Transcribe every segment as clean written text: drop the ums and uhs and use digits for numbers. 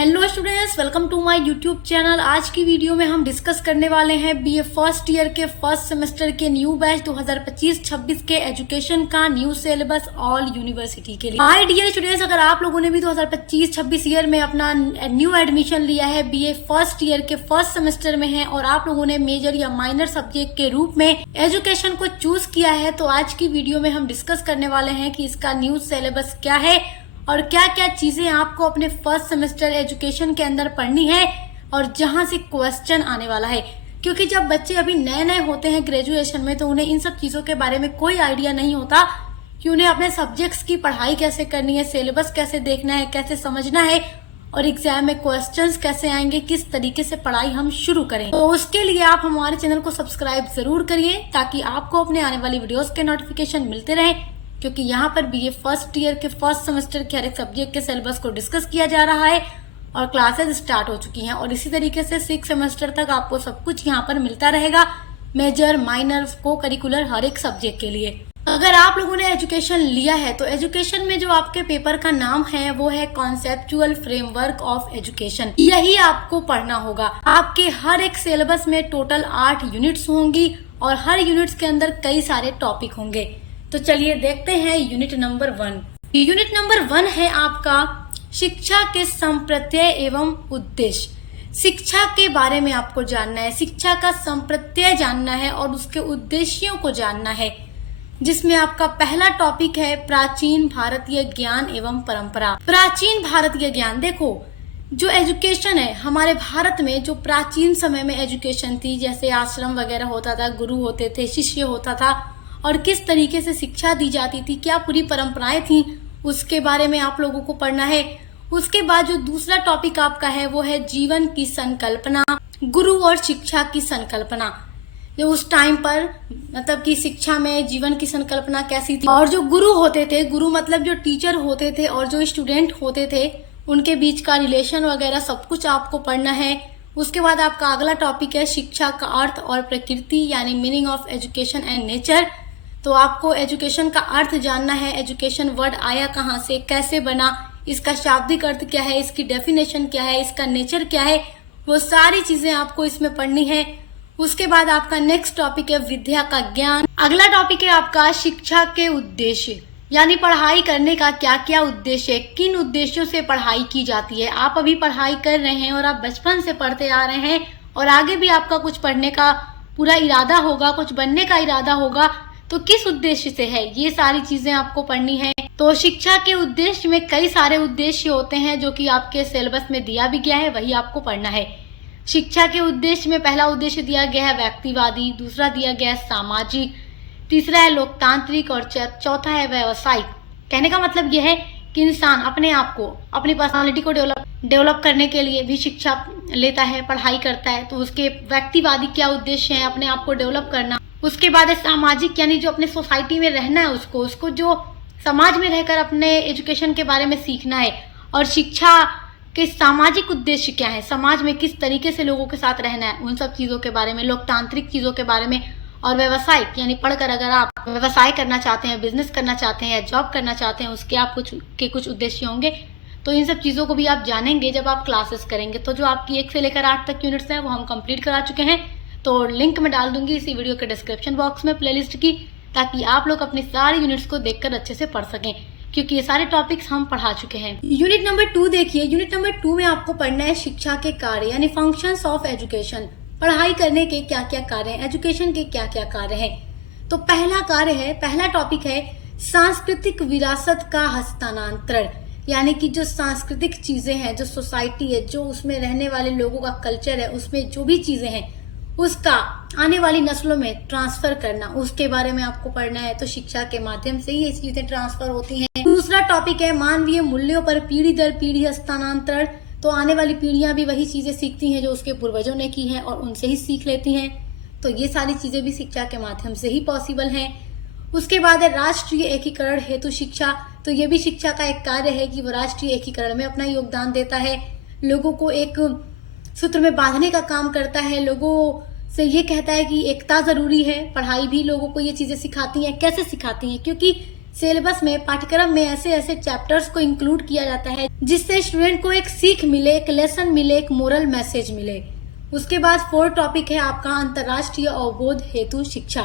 Hello students, welcome to my YouTube channel. आज की video में हम डिस्कस करने वाले हैं बीए फर्स्ट ईयर के फर्स्ट सेमेस्टर के न्यू बैच 2025-26 के एजुकेशन का न्यू सिलेबस ऑल यूनिवर्सिटी के लिए। माय डियर स्टूडेंट्स, अगर आप लोगों ने भी 2025-26 ईयर में अपना न्यू एडमिशन लिया है, बीए फर्स्ट ईयर के फर्स्ट सेमेस्टर में है और आप लोगों ने मेजर या माइनर सब्जेक्ट के रूप में एजुकेशन को चूज किया है, तो आज की वीडियो में हम डिस्कस करने वाले हैं कि इसका न्यू सिलेबस क्या है और क्या क्या चीजें आपको अपने फर्स्ट सेमेस्टर एजुकेशन के अंदर पढ़नी है और जहां से क्वेश्चन आने वाला है। क्योंकि जब बच्चे अभी नए नए होते हैं ग्रेजुएशन में, तो उन्हें इन सब चीजों के बारे में कोई आइडिया नहीं होता कि उन्हें अपने सब्जेक्ट्स की पढ़ाई कैसे करनी है, सिलेबस कैसे देखना है, कैसे समझना है और एग्जाम में क्वेश्चंस कैसे आएंगे, किस तरीके से पढ़ाई हम शुरू करें। तो उसके लिए आप हमारे चैनल को सब्सक्राइब जरूर करिए ताकि आपको अपने आने वाली वीडियोस के नोटिफिकेशन मिलते रहे। क्योंकि यहाँ पर बीए फर्स्ट ईयर के फर्स्ट सेमेस्टर के हर एक सब्जेक्ट के सिलेबस को डिस्कस किया जा रहा है और क्लासेस स्टार्ट हो चुकी हैं और इसी तरीके से 6 सेमेस्टर तक आपको सब कुछ यहाँ पर मिलता रहेगा, मेजर माइनर को करिकुलर हर एक सब्जेक्ट के लिए। अगर आप लोगों ने एजुकेशन लिया है तो एजुकेशन में जो आपके पेपर का नाम है वो है कॉन्सेप्चुअल फ्रेमवर्क ऑफ एजुकेशन। यही आपको पढ़ना होगा। आपके हर एक सिलेबस में टोटल 8 यूनिट्स होंगी और हर यूनिट्स के अंदर कई सारे टॉपिक होंगे। तो चलिए देखते हैं यूनिट नंबर 1। यूनिट नंबर 1 है आपका शिक्षा के संप्रत्यय एवं उद्देश्य। शिक्षा के बारे में आपको जानना है, शिक्षा का संप्रत्यय जानना है और उसके उद्देश्यों को जानना है, जिसमें आपका पहला टॉपिक है प्राचीन भारतीय ज्ञान एवं परंपरा। प्राचीन भारतीय ज्ञान, देखो जो एजुकेशन है हमारे भारत में, जो प्राचीन समय में एजुकेशन थी, जैसे आश्रम वगैरह होता था, गुरु होते थे, शिष्य होता था और किस तरीके से शिक्षा दी जाती थी, क्या पूरी परंपराएं थी, उसके बारे में आप लोगों को पढ़ना है। उसके बाद जो दूसरा टॉपिक आपका है वो है जीवन की संकल्पना, गुरु और शिक्षा की संकल्पना। जो उस टाइम पर मतलब कि शिक्षा में जीवन की संकल्पना कैसी थी और जो गुरु होते थे, गुरु मतलब जो टीचर होते थे और जो स्टूडेंट होते थे, उनके बीच का रिलेशन वगैरह सब कुछ आपको पढ़ना है। उसके बाद आपका अगला टॉपिक है शिक्षा का अर्थ और प्रकृति, यानी meaning of education and nature. तो आपको एजुकेशन का अर्थ जानना है, एजुकेशन वर्ड आया कहाँ से, कैसे बना, इसका शाब्दिक अर्थ क्या है, इसकी डेफिनेशन क्या है, इसका नेचर क्या है, वो सारी चीजें आपको इसमें पढ़नी है। उसके बाद आपका नेक्स्ट टॉपिक है विद्या का ज्ञान। अगला टॉपिक है आपका शिक्षा के उद्देश्य, यानी पढ़ाई करने का क्या क्या उद्देश्य है, किन उद्देश्यों से पढ़ाई की जाती है। आप अभी पढ़ाई कर रहे हैं और आप बचपन से पढ़ते आ रहे हैं और आगे भी आपका कुछ पढ़ने का पूरा इरादा होगा, कुछ बनने का इरादा होगा, तो किस उद्देश्य से है, ये सारी चीजें आपको पढ़नी है। तो शिक्षा के उद्देश्य में कई सारे उद्देश्य होते हैं जो कि आपके सिलेबस में दिया भी गया है, वही आपको पढ़ना है। शिक्षा के उद्देश्य में पहला उद्देश्य दिया गया है व्यक्तिवादी, दूसरा दिया गया है सामाजिक, तीसरा है लोकतांत्रिक और चौथा है व्यावसायिक। कहने का मतलब यह है कि इंसान अपने आप को, अपनी पर्सनालिटी को डेवलप करने के लिए भी शिक्षा लेता है, पढ़ाई करता है। तो उसके व्यक्तिवादी क्या उद्देश्य है, अपने आप को डेवलप करना। उसके बाद है सामाजिक, यानी जो अपने सोसाइटी में रहना है, उसको जो समाज में रहकर अपने एजुकेशन के बारे में सीखना है। और शिक्षा के सामाजिक उद्देश्य क्या है, समाज में किस तरीके से लोगों के साथ रहना है, उन सब चीजों के बारे में, लोकतांत्रिक चीजों के बारे में। और व्यवसायिक, यानी पढ़कर अगर आप व्यवसाय करना चाहते हैं, बिजनेस करना चाहते हैं या जॉब करना चाहते हैं, उसके आप कुछ उद्देश्य होंगे। तो इन सब चीजों को भी आप जानेंगे जब आप क्लासेस करेंगे। तो जो आपकी 1 से लेकर 8 तक यूनिट्स हैं वो हम कंप्लीट करा चुके हैं। तो लिंक मैं डाल दूंगी इसी वीडियो के डिस्क्रिप्शन बॉक्स में प्लेलिस्ट की, ताकि आप लोग अपनी सारी यूनिट्स को देखकर अच्छे से पढ़ सकें, क्योंकि ये सारे टॉपिक्स हम पढ़ा चुके हैं। यूनिट नंबर 2 देखिए। यूनिट नंबर 2 में आपको पढ़ना है शिक्षा के कार्य, यानी फंक्शंस ऑफ एजुकेशन। पढ़ाई करने के क्या क्या कार्य हैं, एजुकेशन के क्या क्या कार्य हैं। तो पहला टॉपिक है सांस्कृतिक विरासत का हस्तांतरण, यानी कि जो सांस्कृतिक चीजें हैं, जो सोसाइटी है, जो उसमें रहने वाले लोगों का कल्चर है, उसमें जो भी चीजें हैं उसका आने वाली नस्लों में ट्रांसफर करना, उसके बारे में आपको पढ़ना है। तो शिक्षा के माध्यम से ही ये चीजें ट्रांसफर होती हैं। दूसरा टॉपिक है मानवीय मूल्यों पर पीढ़ी दर पीढ़ी हस्तांतरण। तो आने वाली पीढ़ियां भी वही चीजें सीखती हैं जो उसके पूर्वजों ने की हैं और उनसे ही सीख लेती हैं। तो ये सारी चीजें भी शिक्षा के माध्यम से ही पॉसिबल हैं। उसके बाद है राष्ट्रीय एकीकरण हेतु शिक्षा। तो ये भी शिक्षा का एक कार्य है कि वो राष्ट्रीय एकीकरण में अपना योगदान देता है, लोगों को एक सूत्र में बांधने का काम करता है, लोगों से ये कहता है कि एकता जरूरी है। पढ़ाई भी लोगों को ये चीजें सिखाती है। कैसे सिखाती है, क्योंकि सिलेबस में पाठ्यक्रम में ऐसे ऐसे चैप्टर्स को इंक्लूड किया जाता है जिससे स्टूडेंट को एक सीख मिले, एक लेसन मिले, एक मोरल मैसेज मिले। उसके बाद 4 टॉपिक है आपका अंतर्राष्ट्रीय अवबोध हेतु शिक्षा।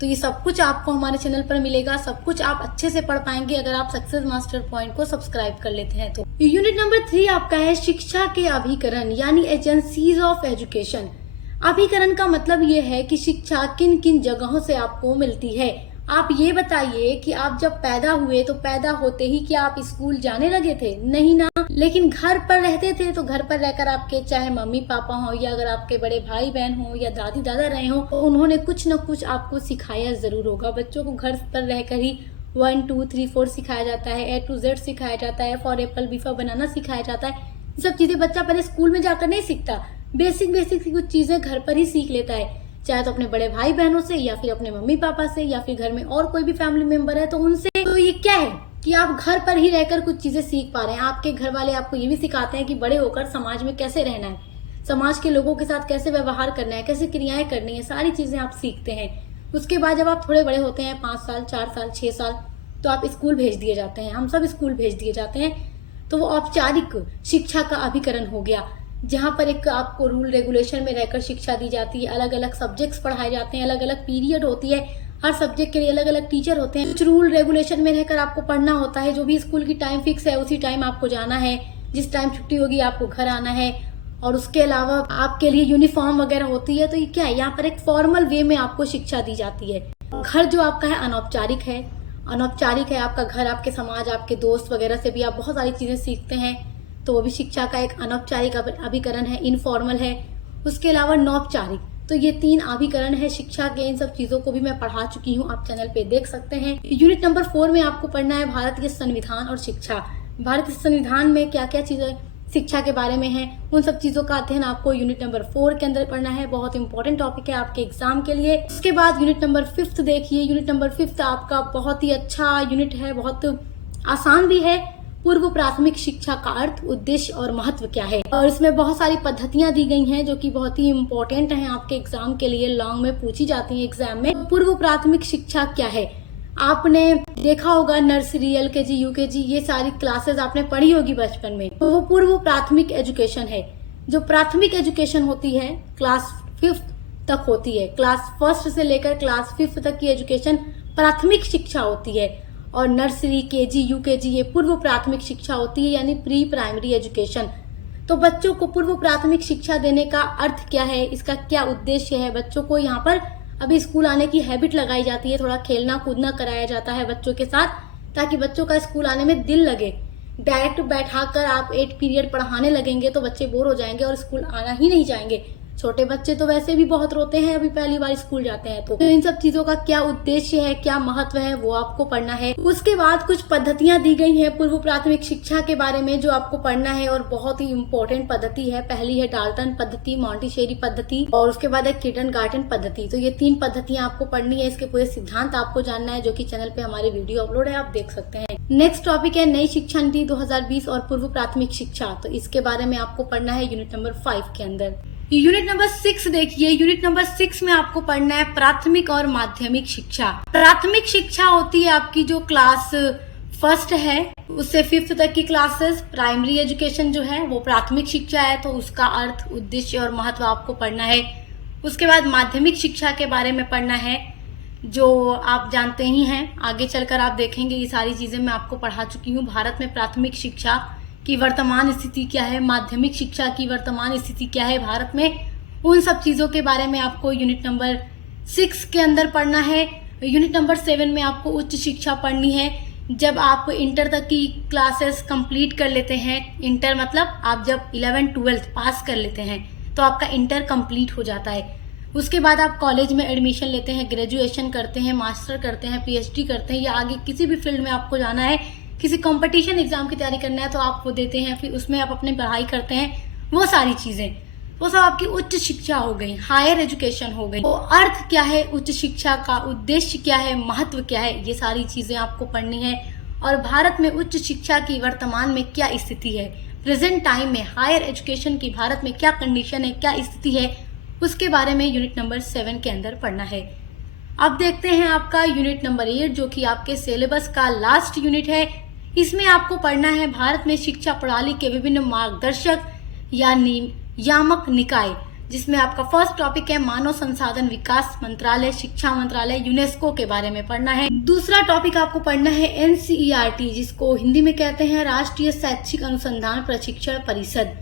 तो ये सब कुछ आपको हमारे चैनल पर मिलेगा, सब कुछ आप अच्छे से पढ़ पाएंगे अगर आप सक्सेस मास्टर पॉइंट को सब्सक्राइब कर लेते हैं तो। यूनिट नंबर 3 आपका है शिक्षा के अभिकरण यानी एजेंसीज ऑफ एजुकेशन। अभिकरण का मतलब ये है कि शिक्षा किन किन जगहों से आपको मिलती है। आप ये बताइए कि आप जब पैदा हुए तो पैदा होते ही क्या आप स्कूल जाने लगे थे? नहीं ना। लेकिन घर पर रहते थे तो घर पर रहकर आपके चाहे मम्मी पापा हो या अगर आपके बड़े भाई बहन हो या दादी दादा रहे हो तो उन्होंने कुछ न कुछ आपको सिखाया जरूर होगा। बच्चों को घर पर रहकर ही 1 2 3 4 सिखाया जाता है, A to Z सिखाया जाता है, for apple B for banana सिखाया जाता है। ये सब चीजें बच्चा पहले स्कूल में जाकर नहीं सीखता, बेसिक कुछ चीजें घर पर ही सीख लेता है, चाहे तो अपने बड़े भाई बहनों से या फिर अपने मम्मी पापा से या फिर घर में और कोई भी फैमिली मेंबर है तो उनसे। तो ये क्या है कि आप घर पर ही रहकर कुछ चीजें सीख पा रहे हैं। आपके घर वाले आपको ये भी सिखाते हैं कि बड़े होकर समाज में कैसे रहना है, समाज के लोगों के साथ कैसे व्यवहार करना है, कैसे क्रियाएं करनी है, सारी चीजें आप सीखते हैं। उसके बाद जब आप थोड़े बड़े होते हैं 5 साल 4 साल 6 साल तो आप स्कूल भेज दिए जाते हैं, हम सब स्कूल भेज दिए जाते हैं। तो वो औपचारिक शिक्षा का अभिकरण हो गया जहाँ पर एक आपको रूल रेगुलेशन में रहकर शिक्षा दी जाती है, अलग अलग सब्जेक्ट्स पढ़ाए जाते हैं, अलग अलग पीरियड होती है, हर सब्जेक्ट के लिए अलग अलग टीचर होते हैं। कुछ रूल रेगुलेशन में रहकर आपको पढ़ना होता है, जो भी स्कूल की टाइम फिक्स है उसी टाइम आपको जाना है, जिस टाइम छुट्टी होगी आपको घर आना है। और उसके अलावा आपके लिए यूनिफॉर्म वगैरह होती है। तो ये क्या है, यहाँ पर एक फॉर्मल वे में आपको शिक्षा दी जाती है। घर जो आपका है अनौपचारिक है, अनौपचारिक है आपका घर, आपके समाज, आपके दोस्त वगैरह से भी आप बहुत सारी चीजें सीखते हैं, तो वो भी शिक्षा का एक अनौपचारिक अभिकरण है, इनफॉर्मल है। उसके अलावा नौपचारिक, तो ये 3 अभिकरण है शिक्षा के। इन सब चीजों को भी मैं पढ़ा चुकी हूँ, आप चैनल पे देख सकते हैं। यूनिट नंबर 4 में आपको पढ़ना है भारतीय संविधान और शिक्षा। भारतीय संविधान में क्या क्या चीजें शिक्षा के बारे में है, उन सब चीजों का अध्ययन आपको यूनिट नंबर 4 के अंदर पढ़ना है। बहुत इंपॉर्टेंट टॉपिक है आपके एग्जाम के लिए। उसके बाद यूनिट नंबर 5 देखिए। यूनिट नंबर 5 आपका बहुत ही अच्छा यूनिट है, बहुत आसान भी है। पूर्व प्राथमिक शिक्षा का अर्थ, उद्देश्य और महत्व क्या है। और इसमें बहुत सारी पद्धतियां दी गई हैं जो कि बहुत ही इंपॉर्टेंट हैं आपके एग्जाम के लिए, लॉन्ग में पूछी जाती है एग्जाम में। पूर्व प्राथमिक शिक्षा क्या है, आपने देखा होगा नर्सरी, LKG, UKG, ये सारी क्लासेस आपने पढ़ी होगी बचपन में। तो वो पूर्व प्राथमिक एजुकेशन है। जो प्राथमिक एजुकेशन होती है क्लास 5th तक होती है, क्लास 1 से लेकर क्लास 5th तक की एजुकेशन प्राथमिक शिक्षा होती है। और नर्सरी, KG, UKG ये पूर्व प्राथमिक शिक्षा होती है, यानी प्री प्राइमरी एजुकेशन। तो बच्चों को पूर्व प्राथमिक शिक्षा देने का अर्थ क्या है, इसका क्या उद्देश्य है। बच्चों को यहाँ पर अभी स्कूल आने की हैबिट लगाई जाती है, थोड़ा खेलना कूदना कराया जाता है बच्चों के साथ, ताकि बच्चों का स्कूल आने में दिल लगे। डायरेक्ट बैठाकर आप 8 पीरियड पढ़ाने लगेंगे तो बच्चे बोर हो जाएंगे और स्कूल आना ही नहीं चाहेंगे। छोटे बच्चे तो वैसे भी बहुत रोते हैं अभी पहली बार स्कूल जाते हैं। तो इन सब चीजों का क्या उद्देश्य है, क्या महत्व है, वो आपको पढ़ना है। उसके बाद कुछ पद्धतियां दी गई हैं पूर्व प्राथमिक शिक्षा के बारे में जो आपको पढ़ना है, और बहुत ही इंपॉर्टेंट पद्धति है। पहली है डाल्टन पद्धति, मॉन्टेसरी पद्धति, और उसके बाद है किंडरगार्टन पद्धति। तो ये 3 पद्धतियां आपको पढ़नी है, इसके पूरे सिद्धांत आपको जानना है, जो कि चैनल पे हमारे वीडियो अपलोड है, आप देख सकते हैं। नेक्स्ट टॉपिक है नई शिक्षा नीति 2020 और पूर्व प्राथमिक शिक्षा। तो इसके बारे में आपको पढ़ना है यूनिट नंबर 5 के अंदर। यूनिट नंबर 6 देखिए। यूनिट नंबर 6 में आपको पढ़ना है प्राथमिक और माध्यमिक शिक्षा। प्राथमिक शिक्षा होती है आपकी जो क्लास 1 है उससे 5th तक की क्लासेस। प्राइमरी एजुकेशन जो है वो प्राथमिक शिक्षा है, तो उसका अर्थ, उद्देश्य और महत्व आपको पढ़ना है। उसके बाद माध्यमिक शिक्षा के बारे में पढ़ना है, जो आप जानते ही हैं, आगे चलकर आप देखेंगे ये सारी चीजें मैं आपको पढ़ा चुकी हूँ। भारत में प्राथमिक शिक्षा की वर्तमान स्थिति क्या है, माध्यमिक शिक्षा की वर्तमान स्थिति क्या है भारत में, उन सब चीजों के बारे में आपको यूनिट नंबर 6 के अंदर पढ़ना है। यूनिट नंबर 7 में आपको उच्च शिक्षा पढ़नी है। जब आप इंटर तक की क्लासेस कंप्लीट कर लेते हैं, इंटर मतलब आप जब 11th 12th पास कर लेते हैं तो आपका इंटर कंप्लीट हो जाता है। उसके बाद आप कॉलेज में एडमिशन लेते हैं, ग्रेजुएशन करते हैं, मास्टर करते हैं, PhD करते हैं, या आगे किसी भी फील्ड में आपको जाना है, किसी कंपटीशन एग्जाम की तैयारी करना है तो आप वो देते हैं, फिर उसमें आप अपनी पढ़ाई करते हैं। वो सारी चीजें, वो सब आपकी उच्च शिक्षा हो गई, हायर एजुकेशन हो गई। तो अर्थ क्या है उच्च शिक्षा का, उद्देश्य क्या है, महत्व क्या है, ये सारी चीजें आपको पढ़नी है। और भारत में उच्च शिक्षा की वर्तमान में क्या स्थिति है, प्रेजेंट टाइम में हायर एजुकेशन की भारत में क्या कंडीशन है, क्या स्थिति है, उसके बारे में यूनिट नंबर 7 के अंदर पढ़ना है। अब देखते हैं आपका यूनिट नंबर 8 जो कि आपके सिलेबस का लास्ट यूनिट है। इसमें आपको पढ़ना है भारत में शिक्षा प्रणाली के विभिन्न मार्गदर्शक या नियामक निकाय, जिसमें आपका फर्स्ट टॉपिक है मानव संसाधन विकास मंत्रालय, शिक्षा मंत्रालय, यूनेस्को के बारे में पढ़ना है। दूसरा टॉपिक आपको पढ़ना है एनसीईआरटी, जिसको हिंदी में कहते हैं राष्ट्रीय शैक्षिक अनुसंधान प्रशिक्षण परिषद।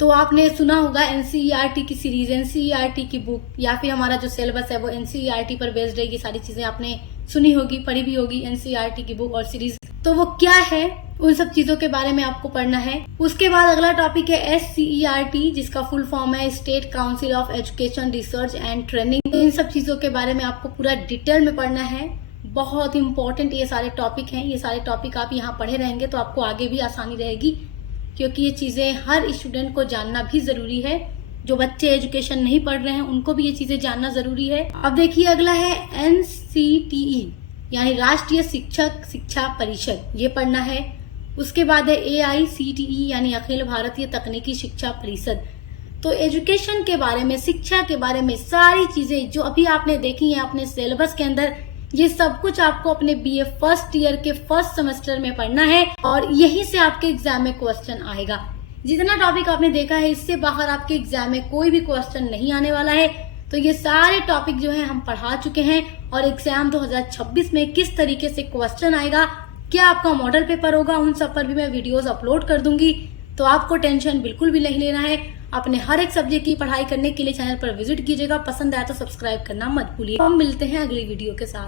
तो आपने सुना होगा एनसीईआरटी की सीरीज, एनसीईआरटी की बुक, या फिर हमारा जो सिलेबस है वो एनसीईआरटी पर बेस्ड है। ये सारी चीजें आपने सुनी होगी, पढ़ी भी होगी एनसीईआरटी की बुक और सीरीज। तो वो क्या है, उन सब चीजों के बारे में आपको पढ़ना है। उसके बाद अगला टॉपिक है एससीईआरटी, जिसका फुल फॉर्म है state council of education research and training. तो इन सब चीजों के बारे में आपको पूरा डिटेल में पढ़ना है। बहुत इंपॉर्टेंट ये सारे टॉपिक हैं। ये सारे टॉपिक आप यहाँ पढ़े रहेंगे तो आपको आगे भी आसानी रहेगी, क्योंकि ये चीजें हर स्टूडेंट को जानना भी जरूरी है। जो बच्चे एजुकेशन नहीं पढ़ रहे हैं उनको भी ये चीजें जानना जरूरी है। अब देखिए अगला है एनसीटीई, यानी राष्ट्रीय शिक्षक शिक्षा परिषद, ये पढ़ना है। उसके बाद है एआईसीटीई, यानी अखिल भारतीय तकनीकी शिक्षा परिषद। तो एजुकेशन के बारे में, शिक्षा के बारे में सारी चीजें जो अभी आपने देखी हैं अपने सिलेबस के अंदर, ये सब कुछ आपको अपने बीए फर्स्ट ईयर के फर्स्ट सेमेस्टर में पढ़ना है और यहीं से आपके एग्जाम में क्वेश्चन आएगा। जितना टॉपिक आपने देखा है इससे बाहर आपके एग्जाम में कोई भी क्वेश्चन नहीं आने वाला है। तो ये सारे टॉपिक जो है हम पढ़ा चुके हैं और एग्जाम 2026 में किस तरीके से क्वेश्चन आएगा, क्या आपका मॉडल पेपर होगा, उन सब पर भी मैं वीडियोस अपलोड कर दूंगी। तो आपको टेंशन बिल्कुल भी नहीं लेना है। अपने हर एक सब्जेक्ट की पढ़ाई करने के लिए चैनल पर विजिट कीजिएगा। पसंद आया तो सब्सक्राइब करना मत भूलिए। हम मिलते हैं अगली वीडियो के साथ।